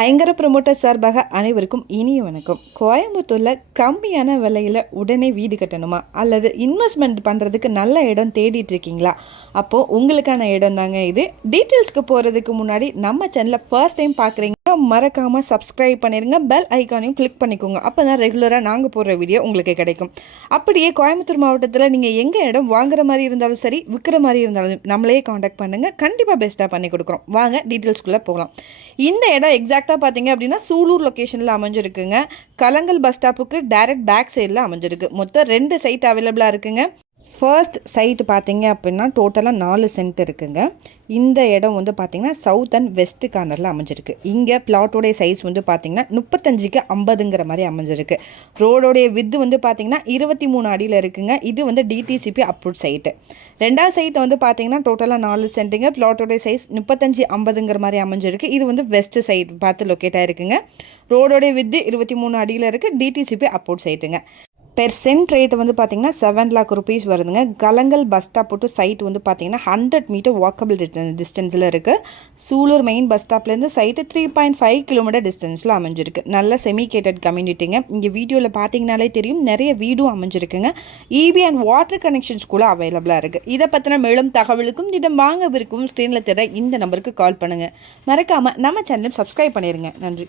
ஐங்கர promoter சார்பாக அனைவருக்கும் இனிய வணக்கம். கோயம்புத்தூரில் கம்மியான விலையில் உடனே வீடு கட்டணுமா அல்லது இன்வெஸ்ட்மெண்ட் பண்ணுறதுக்கு நல்ல இடம் தேடிட்டு இருக்கீங்களா? அப்போது உங்களுக்கான இடம் தாங்க இது. டீட்டெயில்ஸ்க்கு போகிறதுக்கு முன்னாடி நம்ம சேனலை ஃபர்ஸ்ட் டைம் பார்க்குறீங்க மறக்காமல் சப்ஸ்கிரைப் பண்ணிடுங்க, பெல் ஐக்கானையும் கிளிக் பண்ணிக்கோங்க. அப்போ தான் ரெகுலராக நாங்கள் போடுற வீடியோ உங்களுக்கு கிடைக்கும். அப்படியே கோயம்புத்தூர் மாவட்டத்தில் நீங்கள் எங்கே இடம் வாங்குற மாதிரி இருந்தாலும் சரி, விற்கிற மாதிரி இருந்தாலும் நம்மளே காண்டாக்ட் பண்ணுங்கள். கண்டிப்பாக பெஸ்ட்டாக பண்ணி கொடுக்குறோம். வாங்க டீட்டெயில்ஸ்குள்ளே போகலாம். இந்த இடம் எக்ஸாக்டாக பார்த்தீங்க அப்படின்னா சூலூர் லொக்கேஷனில் அமைஞ்சிருக்குங்க. கலங்கல் பஸ் ஸ்டாப்புக்கு டைரக்ட் பேக் சைடில் அமைஞ்சிருக்கு. மொத்தம் 2 சைட் அவைலபிளாக இருக்குங்க. ஃபர்ஸ்ட் சைட்டு பார்த்தீங்க அப்படின்னா டோட்டலாக 4 சென்ட் இருக்குங்க. இந்த இடம் வந்து பார்த்திங்கன்னா சவுத் அண்ட் வெஸ்ட் கார்னரில் அமைஞ்சிருக்கு. இங்கே பிளாட்டோடைய சைஸ் வந்து பார்த்திங்கன்னா 35க்கு 50ங்கிற மாதிரி அமைஞ்சிருக்கு. ரோடோடைய வித்து வந்து பார்த்திங்கன்னா 23 அடியில் இருக்குங்க. இது வந்து டிடிசிபி அப்ரூவ் சைட்டு. 2வது சைட்டு வந்து பார்த்திங்கன்னா டோட்டலாக 4 சென்ட்டுங்க. பிளாட்டோடைய சைஸ் 35-50ங்கிற மாதிரி அமைஞ்சிருக்கு. இது வந்து வெஸ்ட் சைட் பார்த்து லொக்கேட் ஆகிருக்குங்க. ரோடோடைய வித்து 23 அடியில் இருக்குது. டிடிசிபி அப்ரூவ் சைட்டுங்க. பெர் சென்ட் ரேட்டு வந்து பார்த்திங்கன்னா 7 lakh rupees வருதுங்க. Kalangal bus stop to site வந்து பார்த்திங்கன்னா 100 மீட்டர் வாக்கபிள் டிஸ்டன்ஸில் இருக்குது. சூலூர் மெயின் பஸ் ஸ்டாப்லேருந்து சைட்டு 3.5 கிலோமீட்டர் டிஸ்டன்ஸில் அமைஞ்சிருக்கு. நல்ல செமிகேட்டட் கம்யூனிட்டிங்க. இங்கே வீடியோவில் பார்த்தீங்கனாலே தெரியும், நிறைய வீடும் அமைஞ்சிருக்குங்க. இபி அண்ட் வாட்டர் கனெக்ஷன்ஸ் கூட அவைலபிளாக இருக்குது. இதை பற்றின மேலும் தகவலுக்கும் இடம் வாங்க விருக்கும் ஸ்க்ரீனில் தர இந்த நம்பருக்கு கால் பண்ணுங்கள். மறக்காமல் நம்ம சேனலும் சப்ஸ்கிரைப் பண்ணிடுங்க. நன்றி.